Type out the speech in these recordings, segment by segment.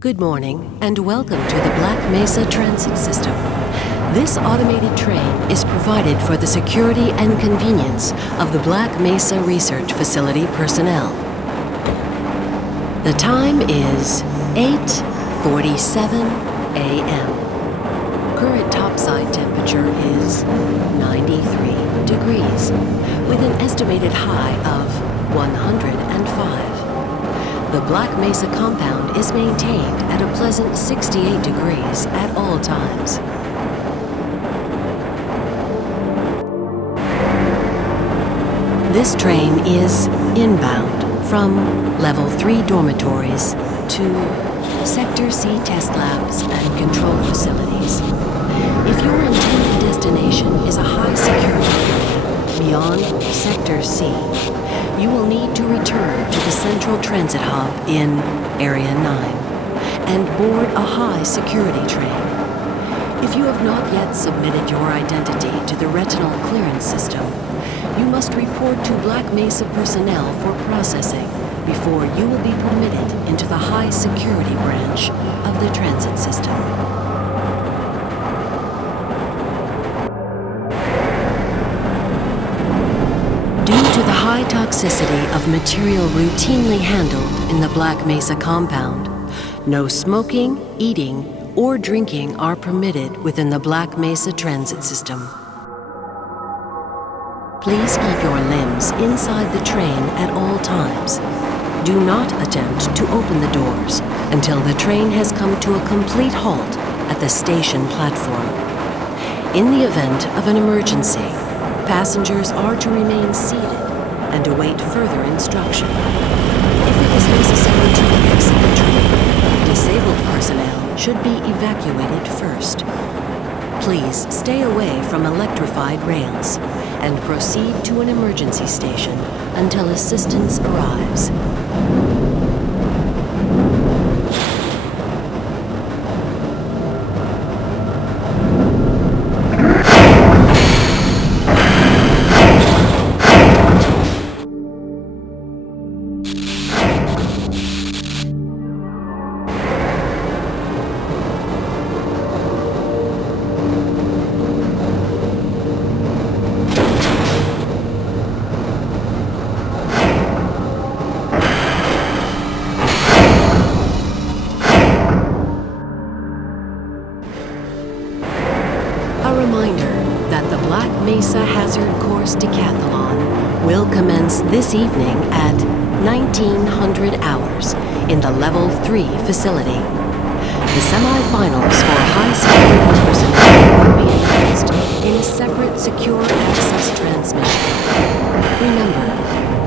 Good morning and welcome to the Black Mesa Transit System. This automated train is provided for the security and convenience of the Black Mesa Research Facility personnel. The time is 8:47 a.m. Current topside temperature is 93 degrees, with an estimated high of 105. The Black Mesa compound is maintained at a pleasant 68 degrees at all times. This train is inbound from Level 3 dormitories to Sector C test labs and control facilities. If your intended destination is a high-security area beyond Sector C, you will need to return to the Central Transit Hub in Area 9 and board a high-security train. If you have not yet submitted your identity to the retinal clearance system, you must report to Black Mesa personnel for processing before you will be permitted into the high-security branch of the transit system. Due to the high toxicity of material routinely handled in the Black Mesa compound, no smoking, eating, or drinking are permitted within the Black Mesa transit system. Please keep your limbs inside the train at all times. Do not attempt to open the doors until the train has come to a complete halt at the station platform. In the event of an emergency, passengers are to remain seated and await further instruction. If it is necessary to exit the train, disabled personnel should be evacuated first. Please stay away from electrified rails and proceed to an emergency station until assistance arrives. Mesa Hazard Course Decathlon will commence this evening at 1900 hours in the Level 3 facility. The semifinals for high-security personnel will be announced in a separate secure access transmission. Remember,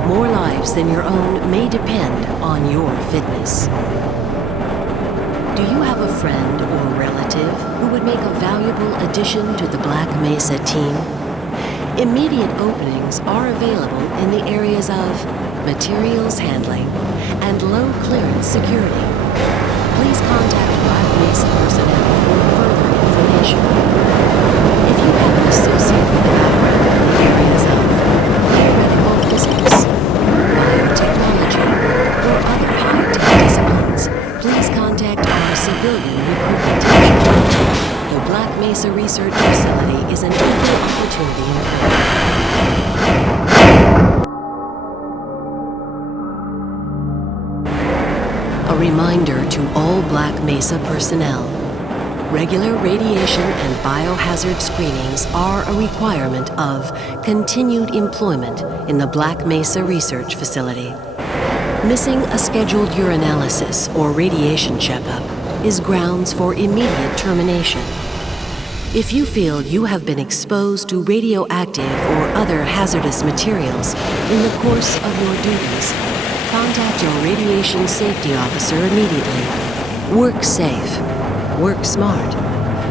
more lives than your own may depend on your fitness. Do you have a friend or relative who would make a valuable addition to the Black Mesa team? Immediate openings are available in the areas of materials handling and low clearance security. Please contact Black Mesa personnel for further information. If you have an associate with a background in the areas of theoretical physics, biotechnology, or other high-tech disciplines, please contact our civilian recruitment team. The Black Mesa Research Facility is an equal opportunity employer. A reminder to all Black Mesa personnel. Regular radiation and biohazard screenings are a requirement of continued employment in the Black Mesa Research Facility. Missing a scheduled urinalysis or radiation checkup is grounds for immediate termination. If you feel you have been exposed to radioactive or other hazardous materials in the course of your duties, contact your radiation safety officer immediately. Work safe. Work smart.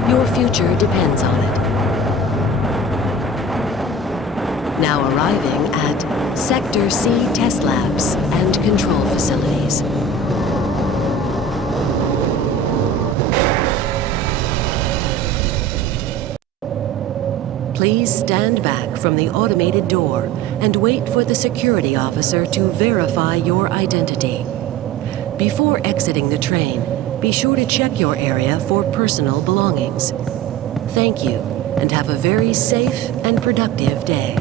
Your future depends on it. Now arriving at Sector C test labs and control facilities. Please stand back from the automated door and wait for the security officer to verify your identity. Before exiting the train, be sure to check your area for personal belongings. Thank you, and have a very safe and productive day.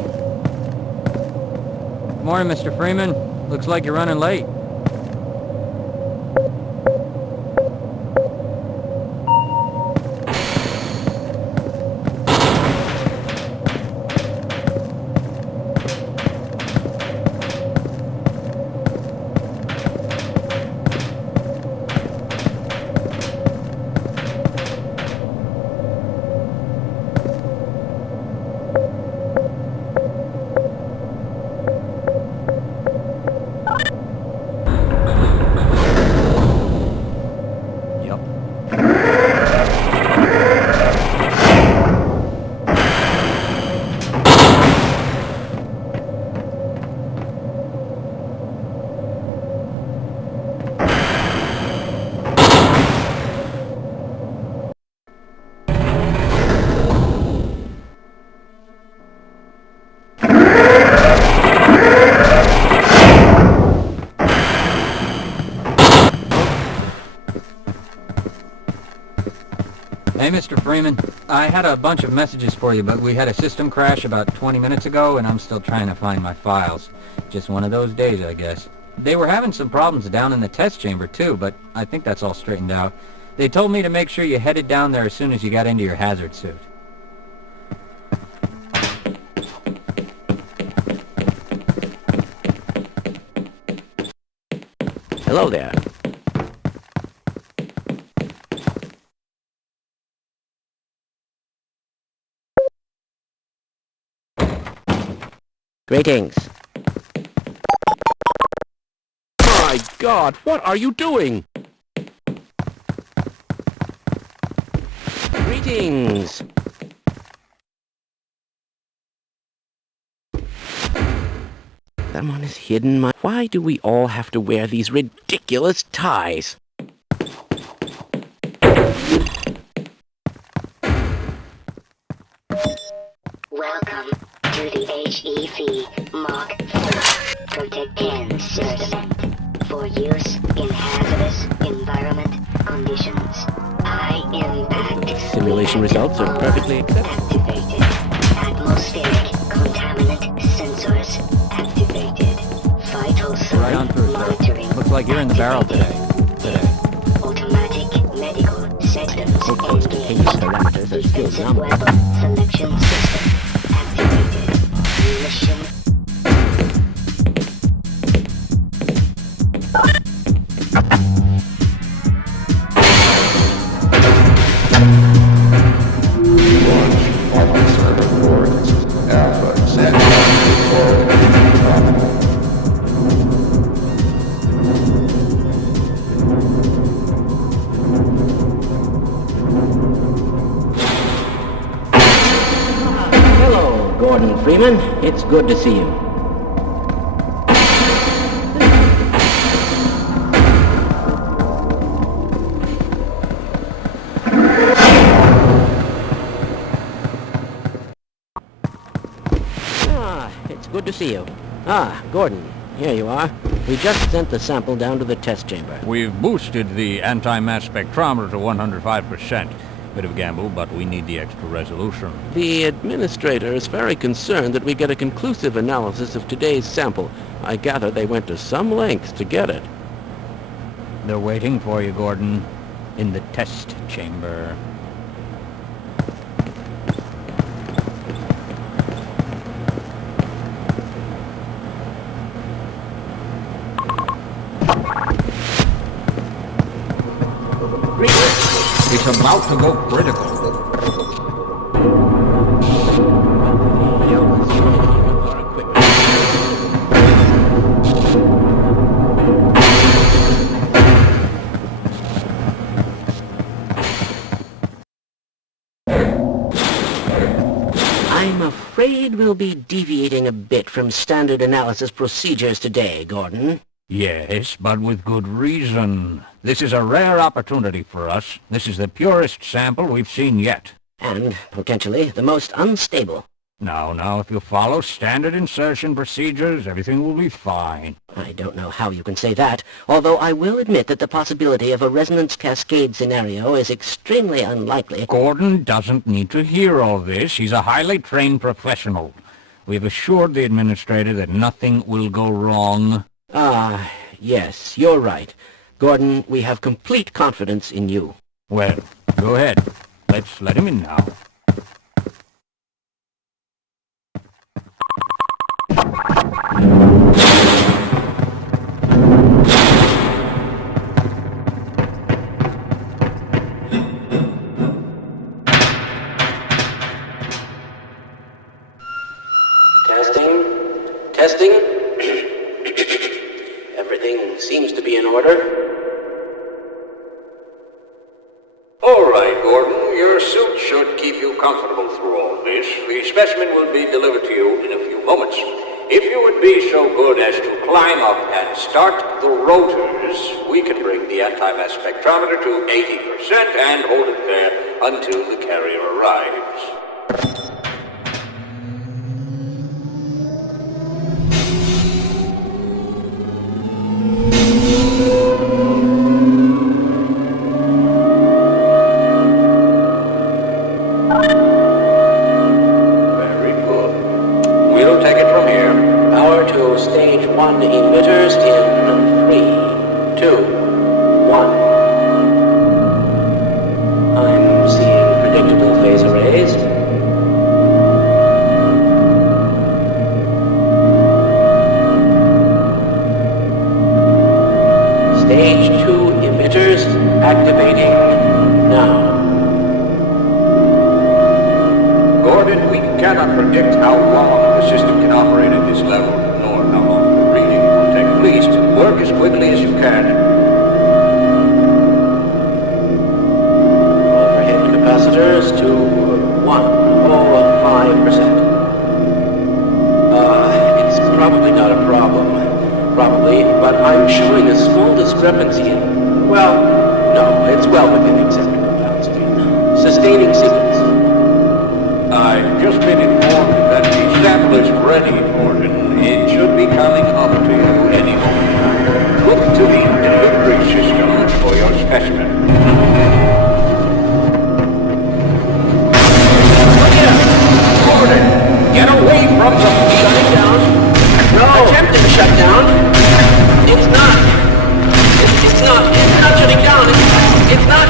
Morning, Mr. Freeman. Looks like you're running late. Hey, Mr. Freeman. I had a bunch of messages for you, but we had a system crash about 20 minutes ago, and I'm still trying to find my files. Just one of those days, I guess. They were having some problems down in the test chamber, too, but I think that's all straightened out. They told me to make sure you headed down there as soon as you got into your hazard suit. Hello there. Greetings. My God, what are you doing? Greetings. Someone has hidden my... Why do we all have to wear these ridiculous ties? Welcome to the HEV Mark IV Protect 10 system for use in hazardous environment conditions. High impact. Simulation results are perfectly acceptable. Activated. Atmospheric contaminant sensors activated. Vital Right on sign through, sir. monitoring. Looks like you're in the barrel today. Automatic medical systems hope those continuous parameters are still Defensive nominal. weapon selection system activated. Mission. Hello, Gordon Freeman. It's good to see you. It's good to see you. Gordon, here you are. We just sent the sample down to the test chamber. We've boosted the anti-mass spectrometer to 105%. Bit of a gamble, but we need the extra resolution. The administrator is very concerned that we get a conclusive analysis of today's sample. I gather they went to some lengths to get it. They're waiting for you, Gordon, in the test chamber. It's about to go critical. I'm afraid we'll be deviating a bit from standard analysis procedures today, Gordon. Yes, but with good reason. This is a rare opportunity for us. This is the purest sample we've seen yet. And, potentially, the most unstable. Now, if you follow standard insertion procedures, everything will be fine. I don't know how you can say that, although I will admit that the possibility of a resonance cascade scenario is extremely unlikely. Gordon doesn't need to hear all this. He's a highly trained professional. We've assured the administrator that nothing will go wrong. Ah, yes, you're right. Gordon, we have complete confidence in you. Well, go ahead. Let's let him in now. Testing. Everything seems to be in order. All right, Gordon. Your suit should keep you comfortable through all this. The specimen will be delivered to you in a few moments. If you would be so good as to climb up and start the rotors, we can bring the anti-mass spectrometer to 80% and hold it there until the carrier arrives. Very good. We'll take it from here. Power to stage 1 emitters in 3, 2, 1. I'm seeing predictable phase arrays. Stage 2 emitters activating now. Gordon, we cannot predict how long the system can operate at this level, nor how long the reading will take. Please, work as quickly as you can. Overhead capacitors to 105%. It's probably not a problem. Probably, but I'm showing a small discrepancy in... Well, no, it's well within acceptable bounds again. Sustaining sequence. I've just been informed that the sample is ready, Gordon. It should be coming up to you any moment. Look to the delivery system for your specimen. Gordon, get away from the... Shutting down. No! Attempting shutdown. It's not. It's not shutting down. It's not...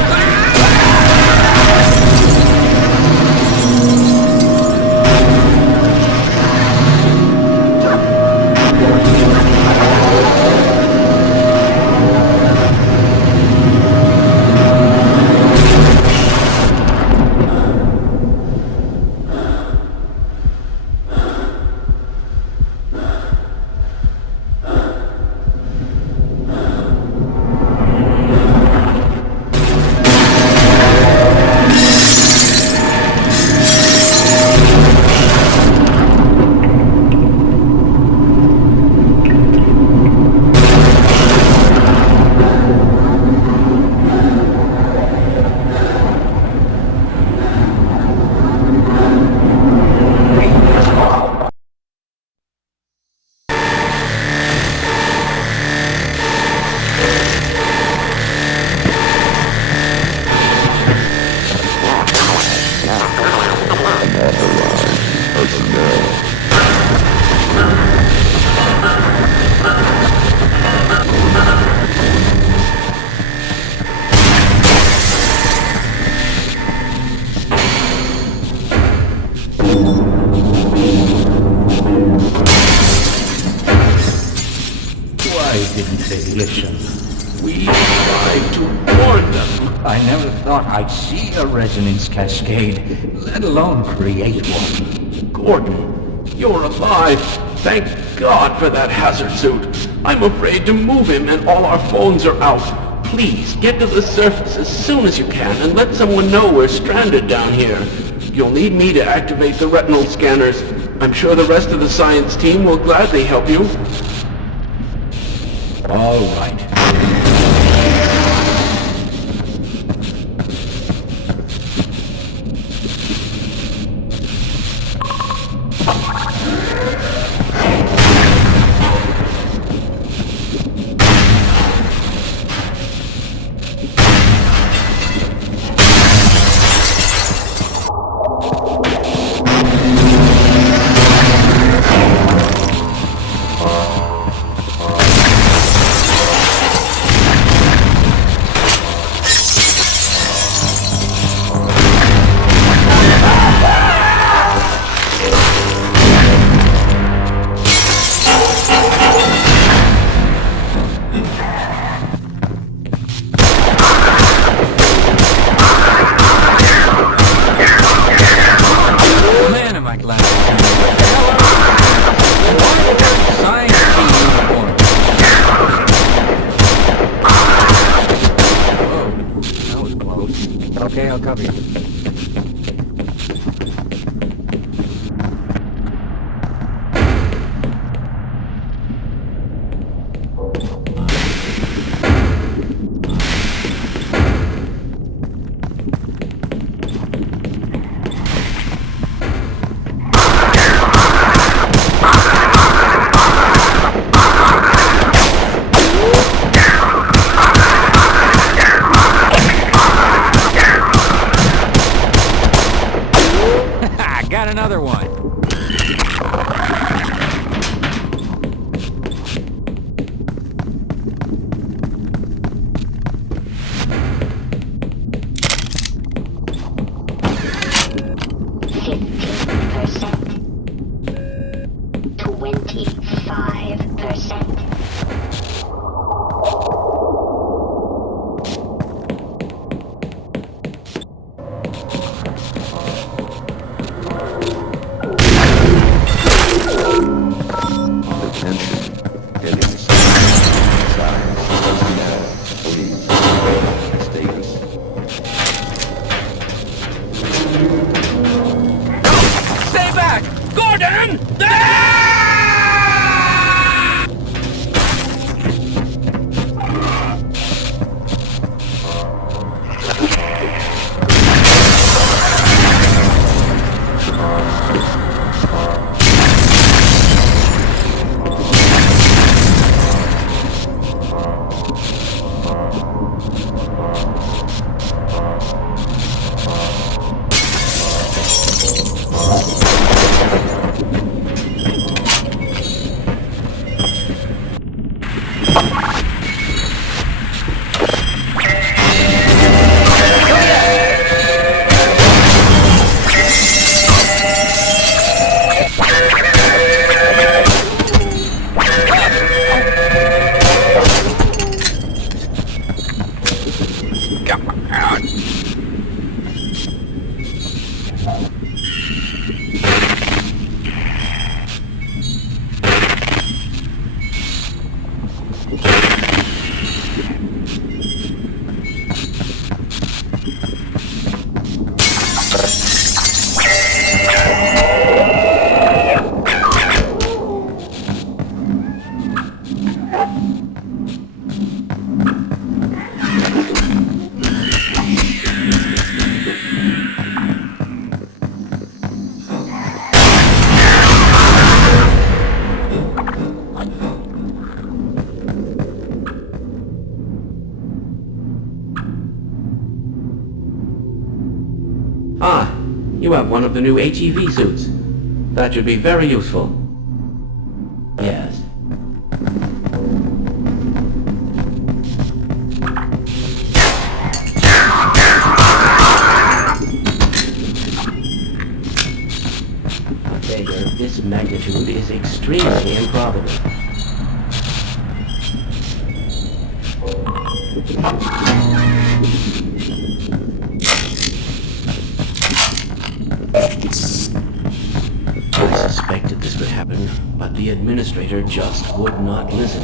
Listen, We tried to warn them. I never thought I'd see a resonance cascade, let alone create one. Gordon, you're alive. Thank God for that hazard suit. I'm afraid to move him and all our phones are out. Please, get to the surface as soon as you can and let someone know we're stranded down here. You'll need me to activate the retinal scanners. I'm sure the rest of the science team will gladly help you. All right. Okay, I'll cover you. Got another one. Stay back! Gordon! Ah, you have one of the new HEV suits. That should be very useful. Yes. A failure of this magnitude is extremely improbable. I suspected this would happen, but the administrator just would not listen.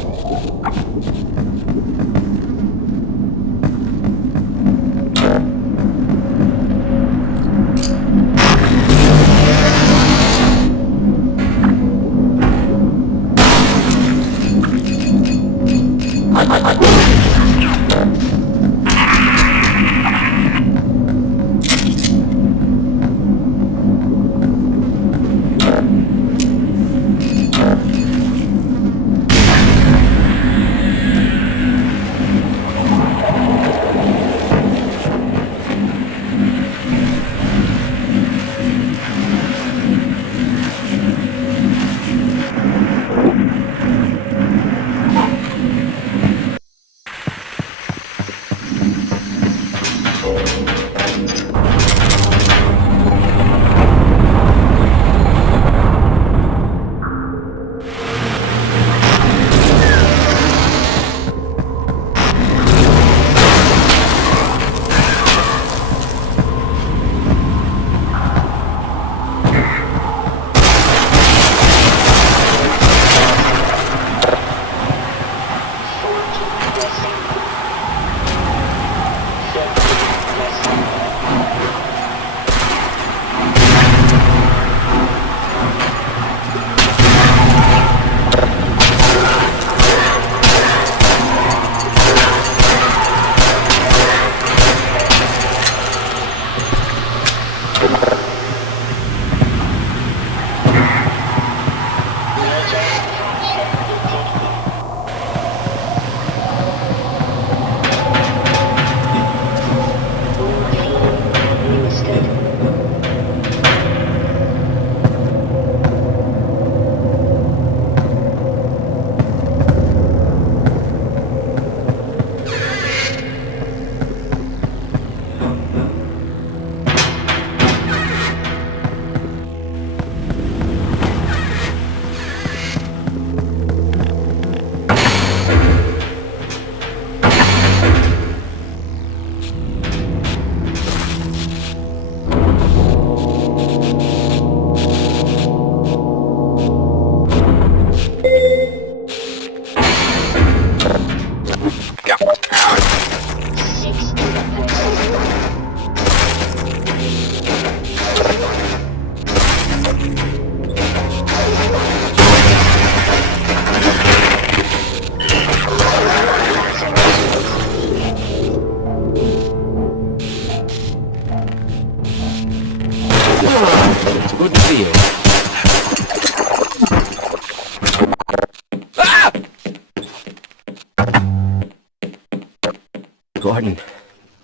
Gordon.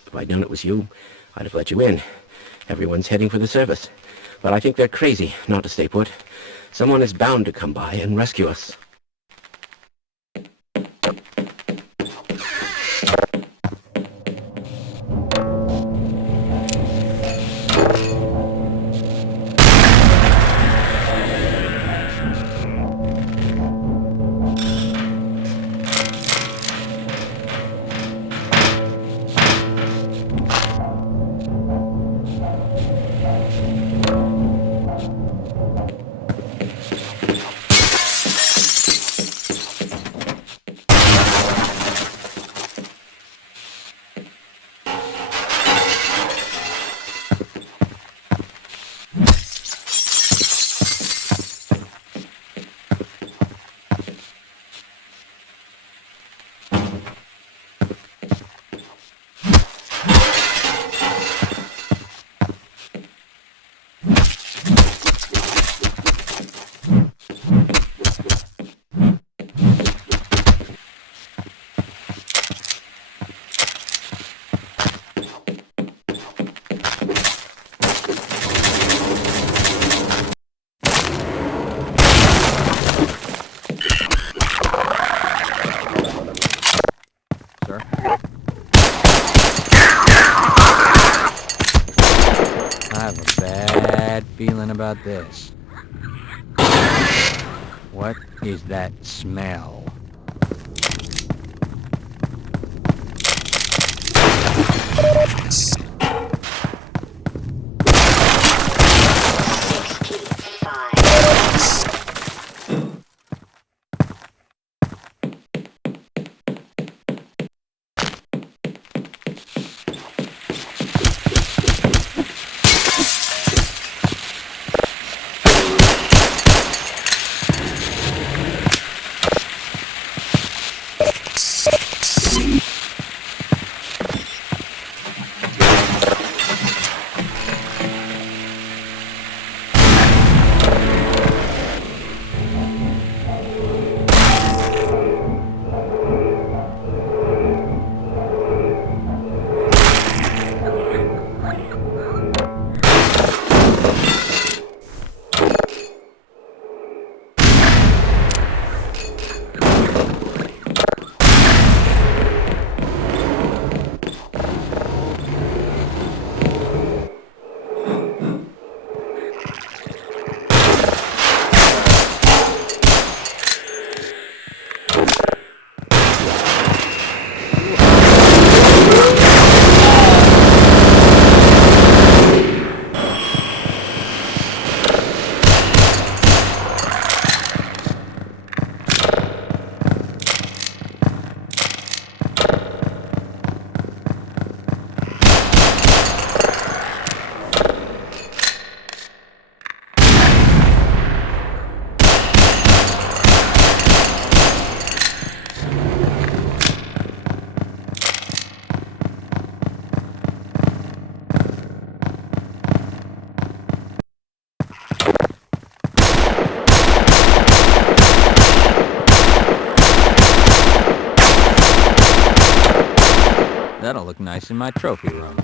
If I'd known it was you, I'd have let you in. Everyone's heading for the surface. But I think they're crazy not to stay put. Someone is bound to come by and rescue us. About this. What is that smell? That'll look nice in my trophy room.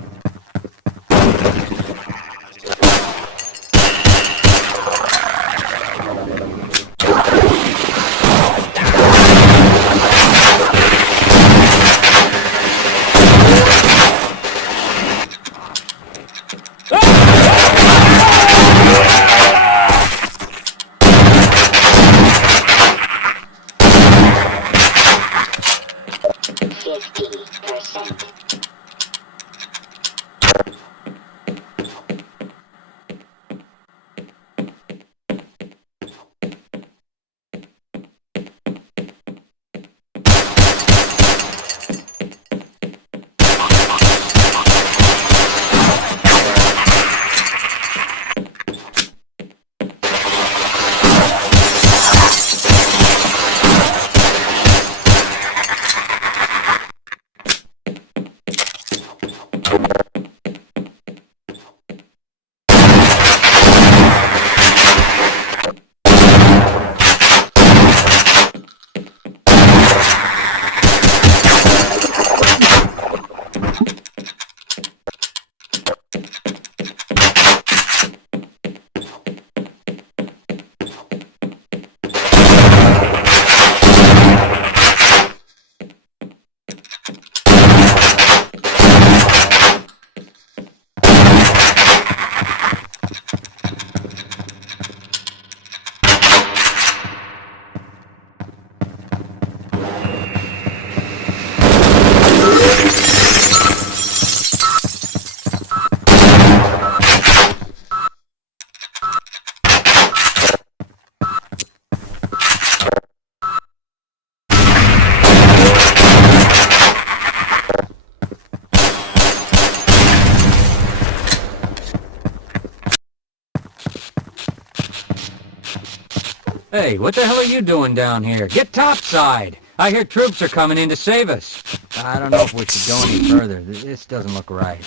Hey, what the hell are you doing down here? Get topside! I hear troops are coming in to save us. I don't know if we should go any further. This doesn't look right.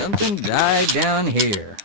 Something died down here.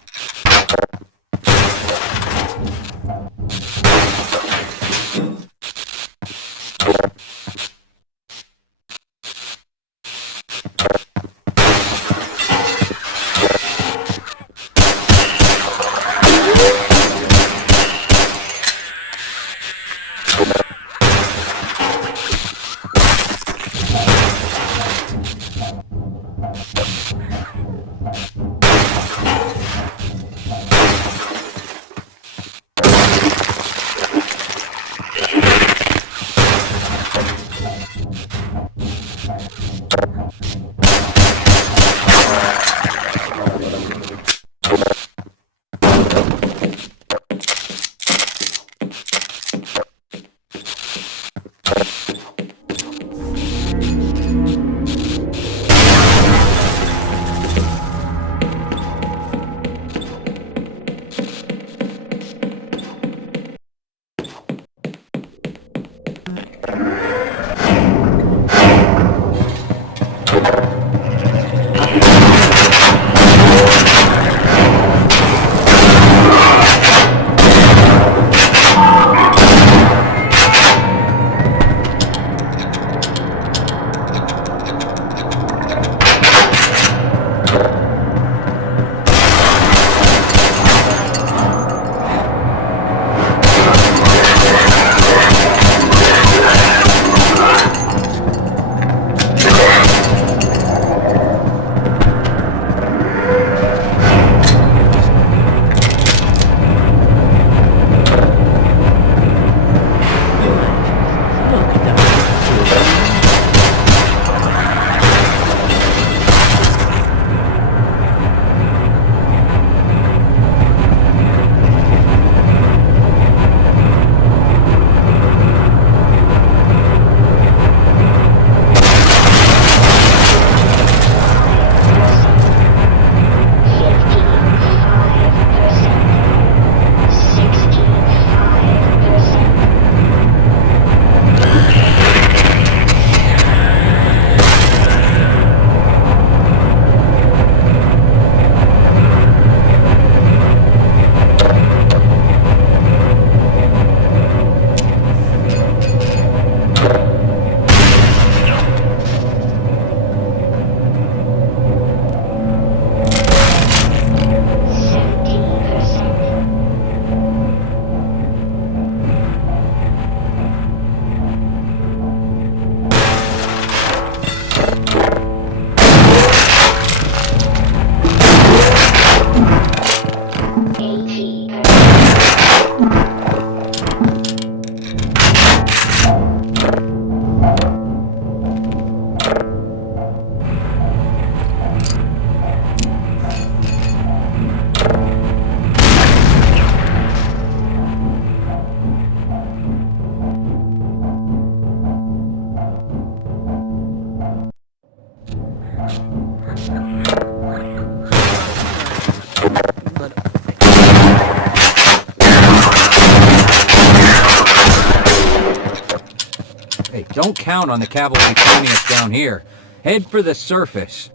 Hey, don't count on the cavalry finding us down here. Head for the surface.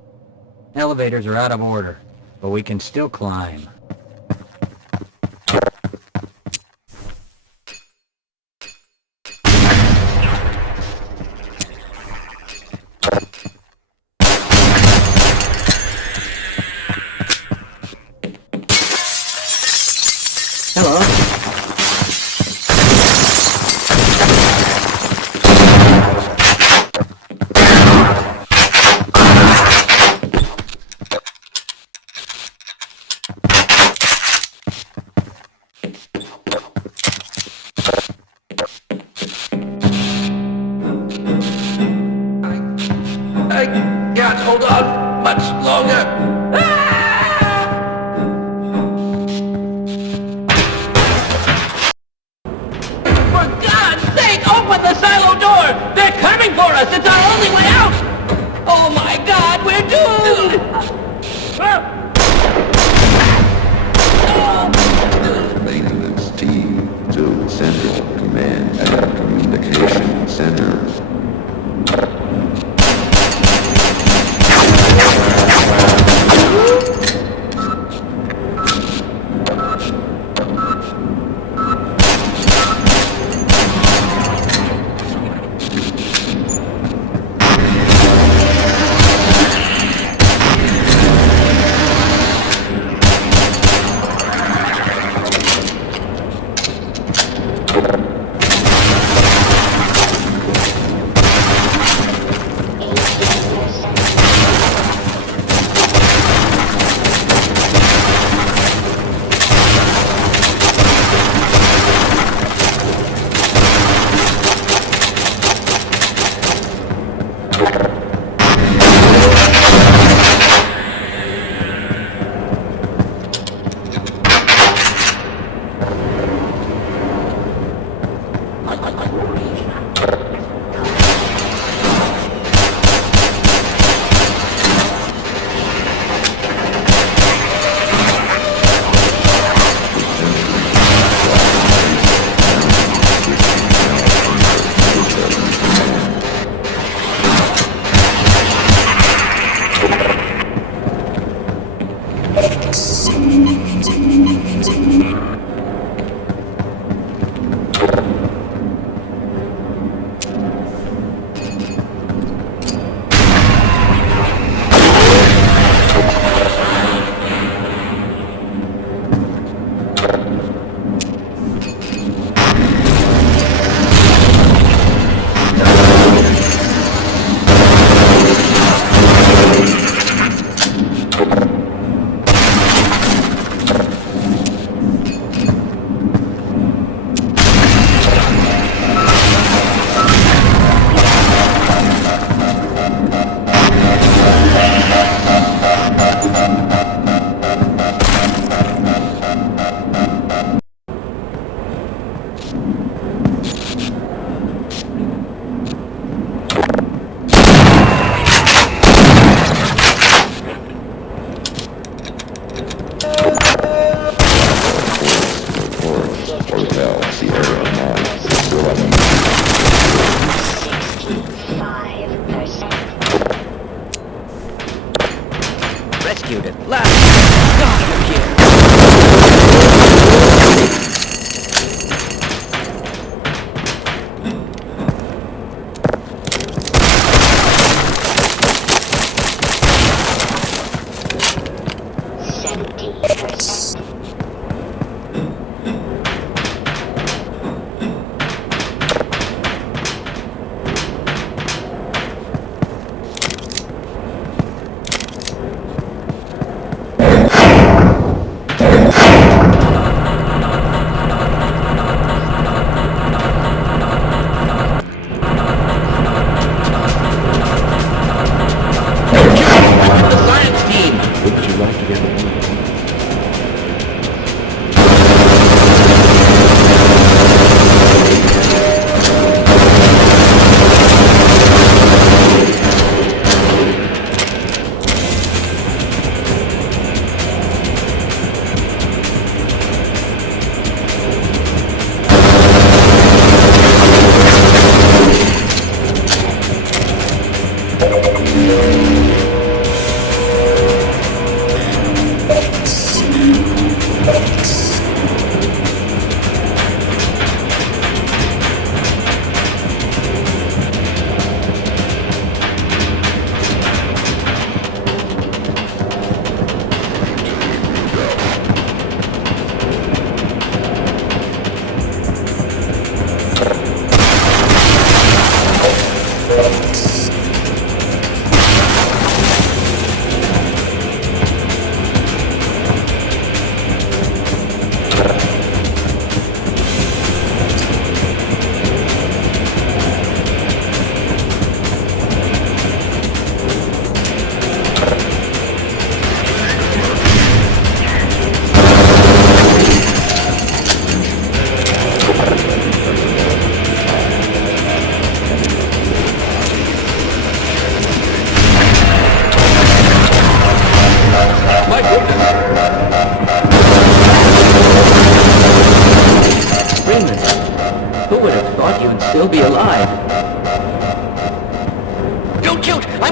Elevators are out of order, but we can still climb. Hello. I can't hold on much longer. Ah!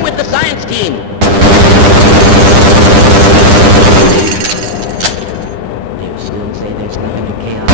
with the science team! You still say there's nothing in chaos?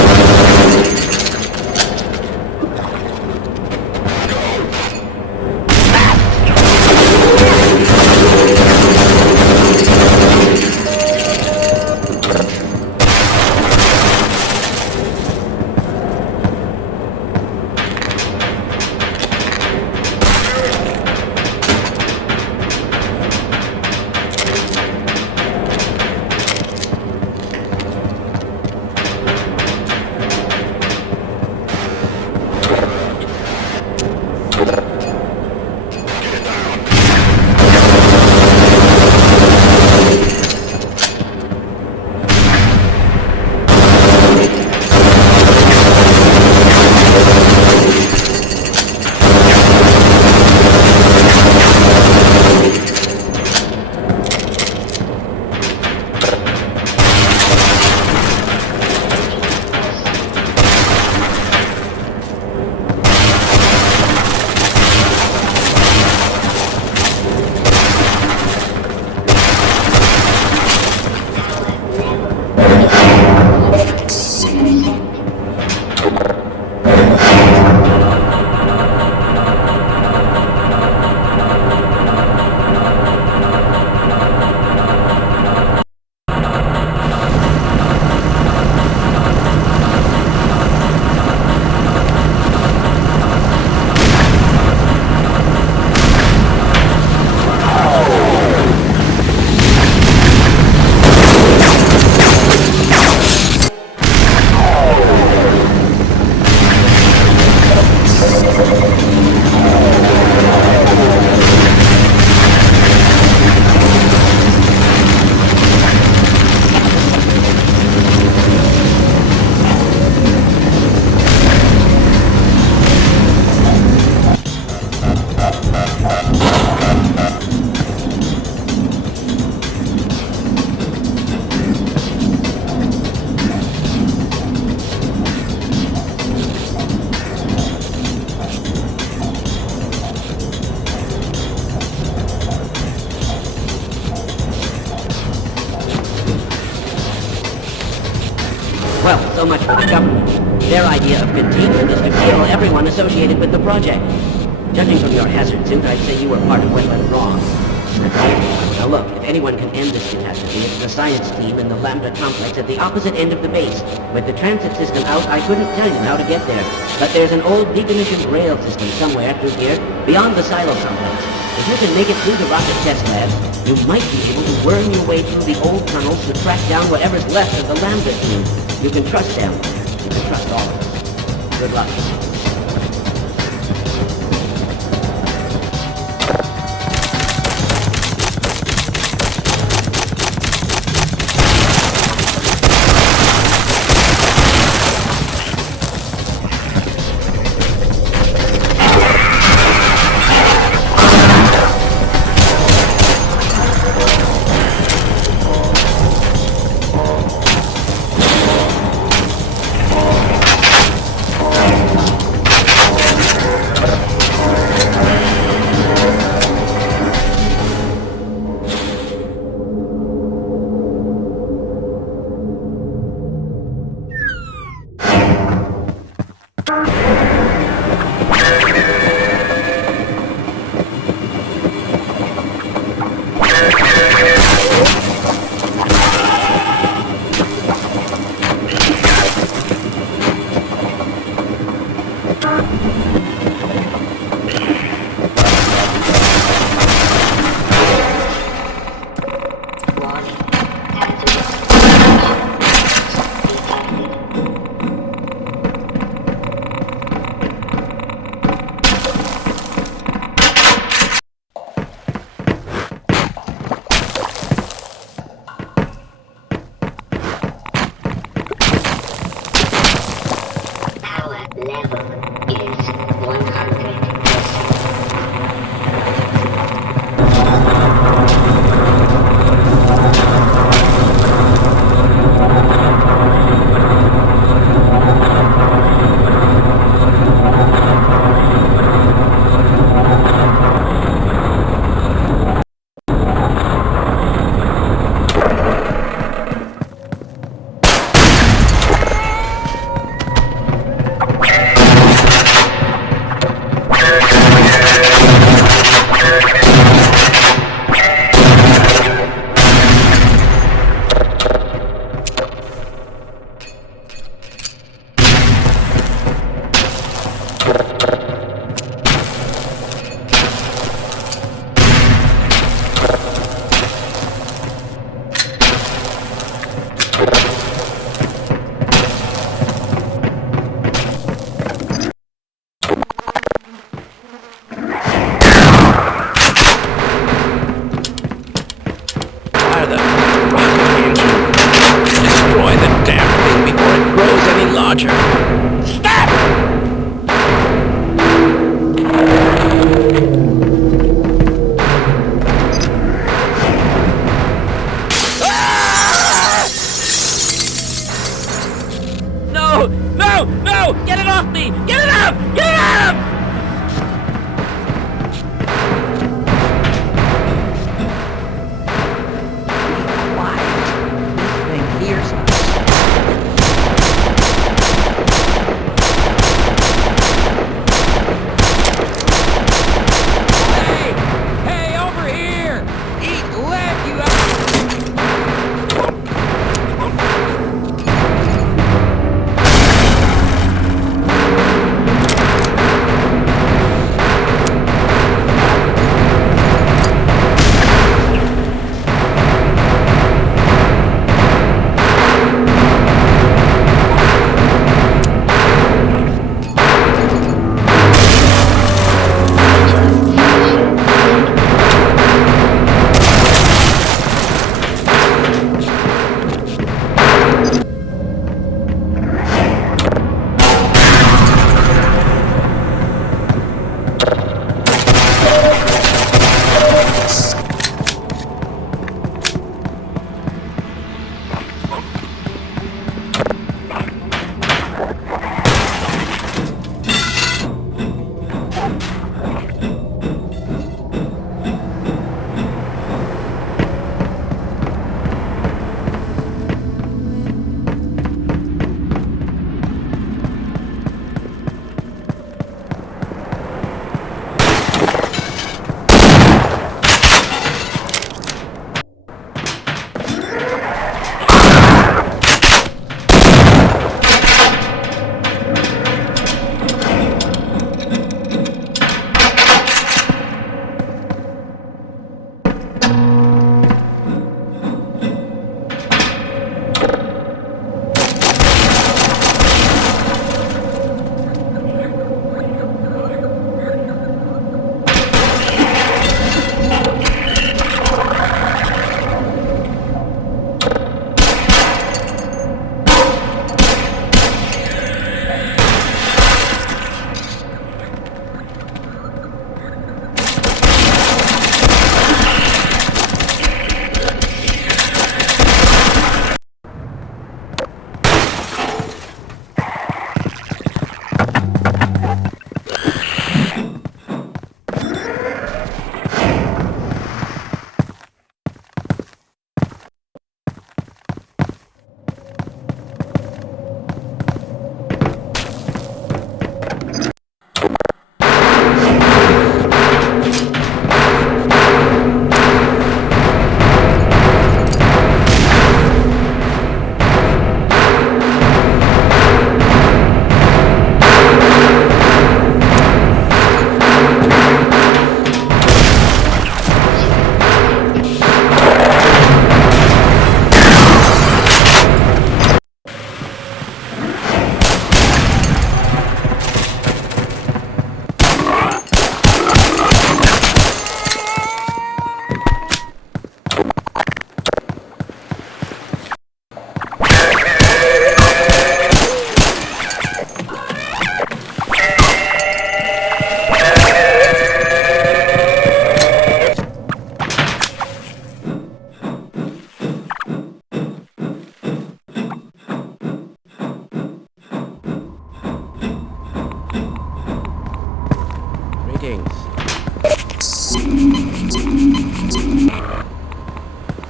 Well, so much for the government. Their idea of containment is to kill everyone associated with the project. Judging from your hazard suit, I'd say you were part of what went wrong. Now look, if anyone can end this catastrophe, it's the science team in the Lambda complex at the opposite end of the base. With the transit system out, I couldn't tell you how to get there. But there's an old decommissioned rail system somewhere through here, beyond the silo complex. If you can make it through the rocket test lab, you might be able to worm your way through the old tunnels to track down whatever's left of the Lambda team. You can trust them. You can trust all of us. Good luck.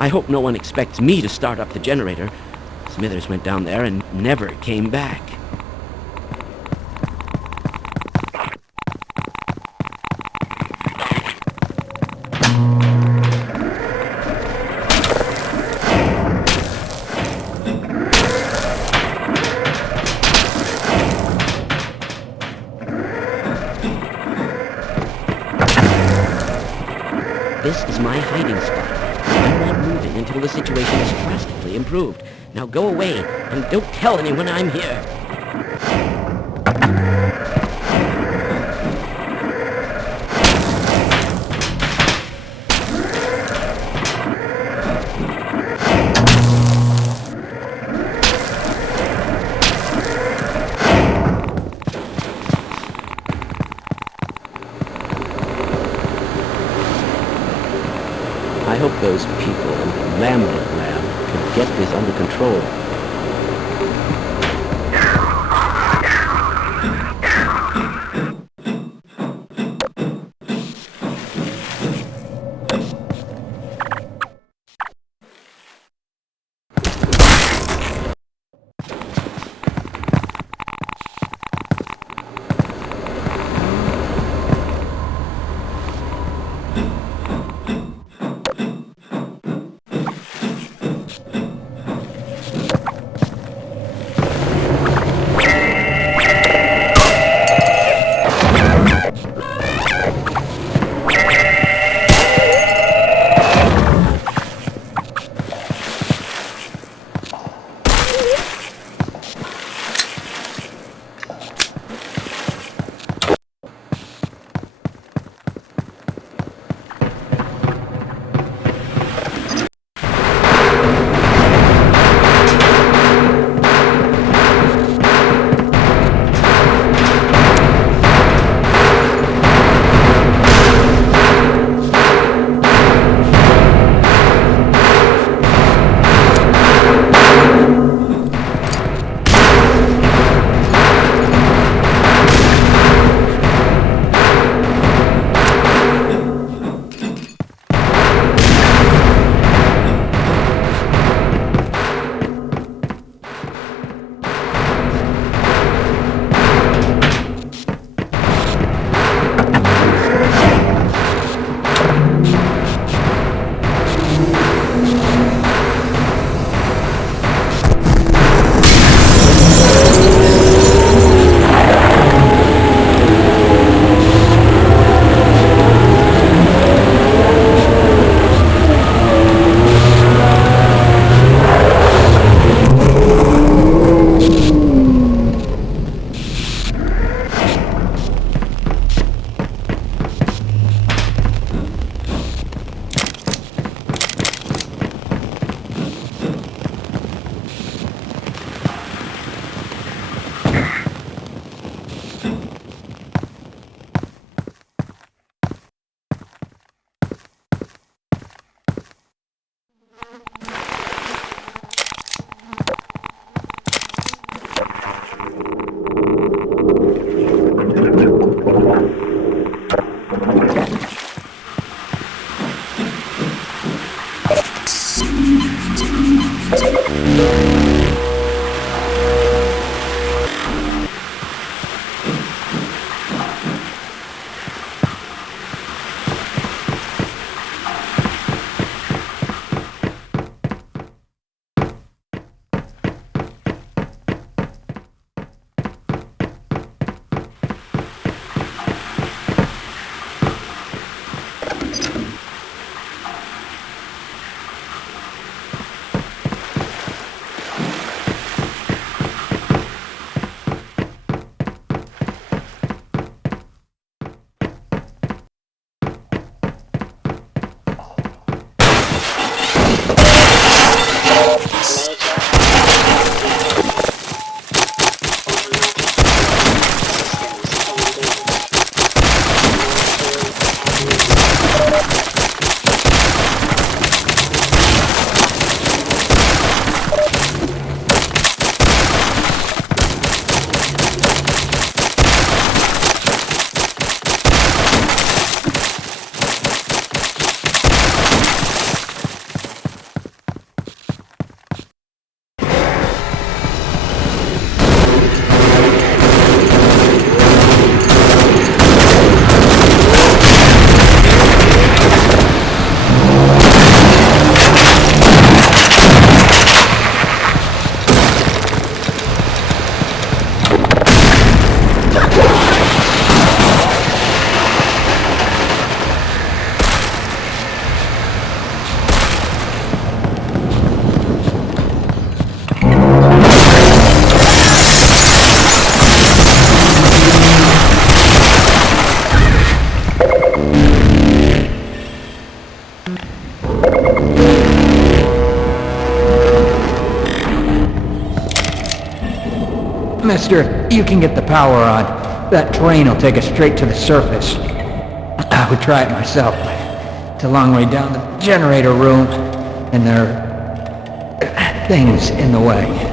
I hope no one expects me to start up the generator. Smithers went down there and never came back. This is my hiding spot. I'm not moving until the situation is drastically improved. Now go away, and don't tell anyone I'm here. I hope those people in the Lambert lab can get this under control. Mister, you can get the power on. That train will take us straight to the surface. I would try it myself. It's a long way down the generator room, and there are things in the way.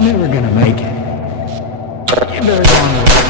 Never gonna make it. You better go on with it.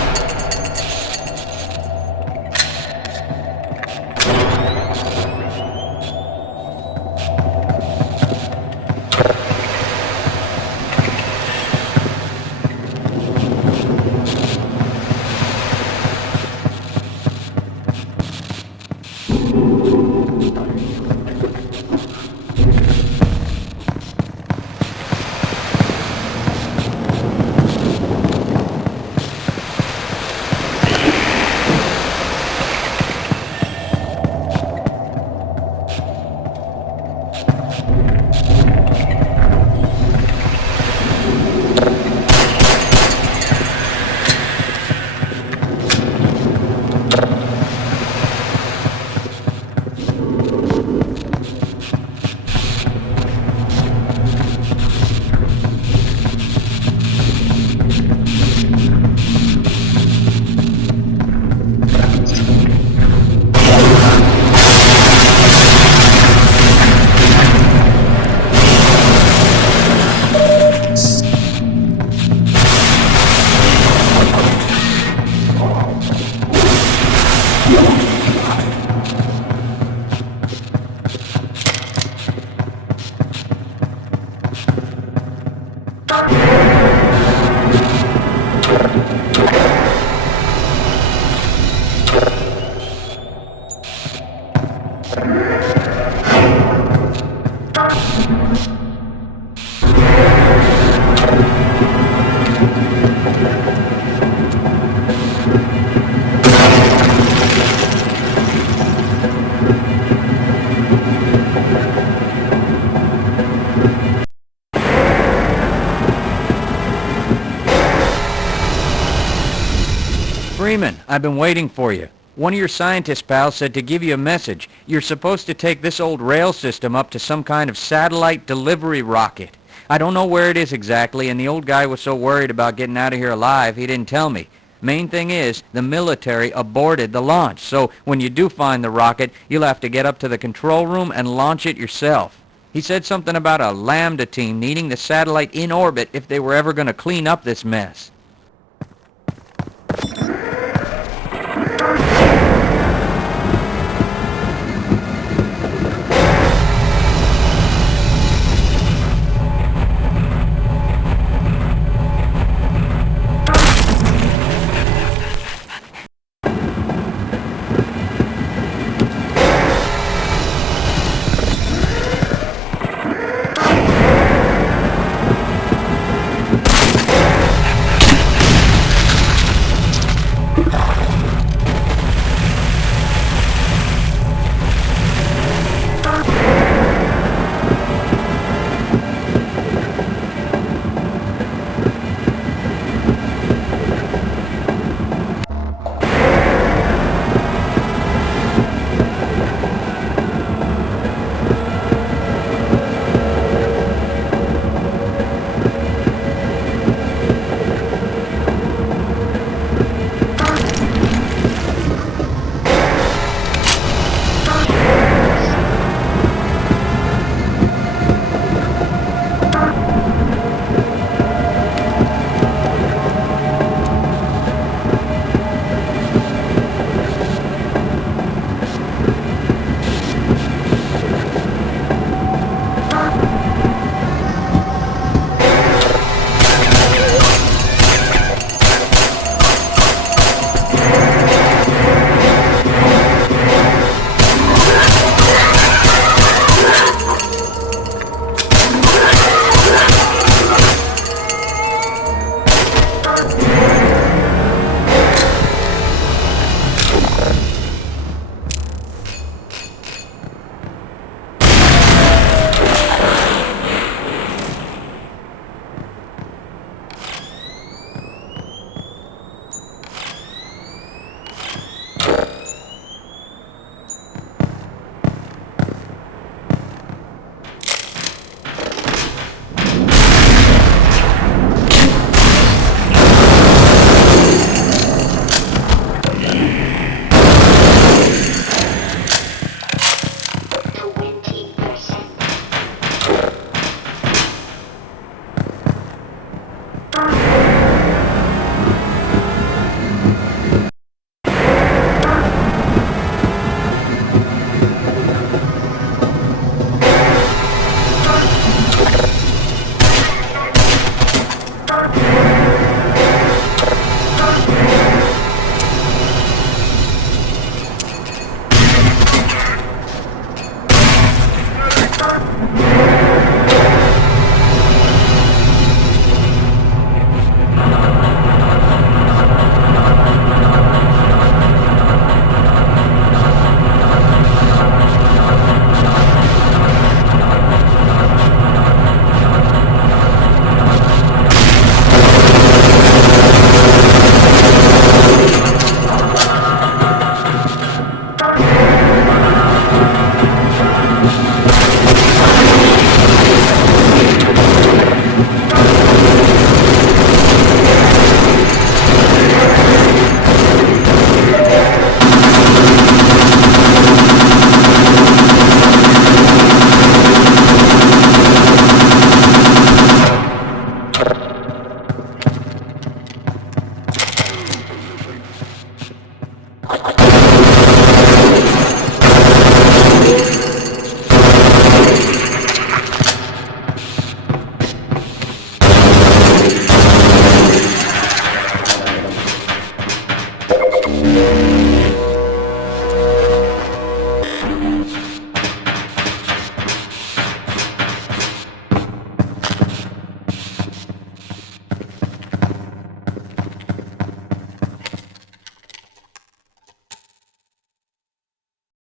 Freeman, I've been waiting for you. One of your scientist pals said to give you a message. You're supposed to take this old rail system up to some kind of satellite delivery rocket. I don't know where it is exactly, and the old guy was so worried about getting out of here alive, he didn't tell me. Main thing is, the military aborted the launch, so when you do find the rocket, you'll have to get up to the control room and launch it yourself. He said something about a Lambda team needing the satellite in orbit if they were ever going to clean up this mess.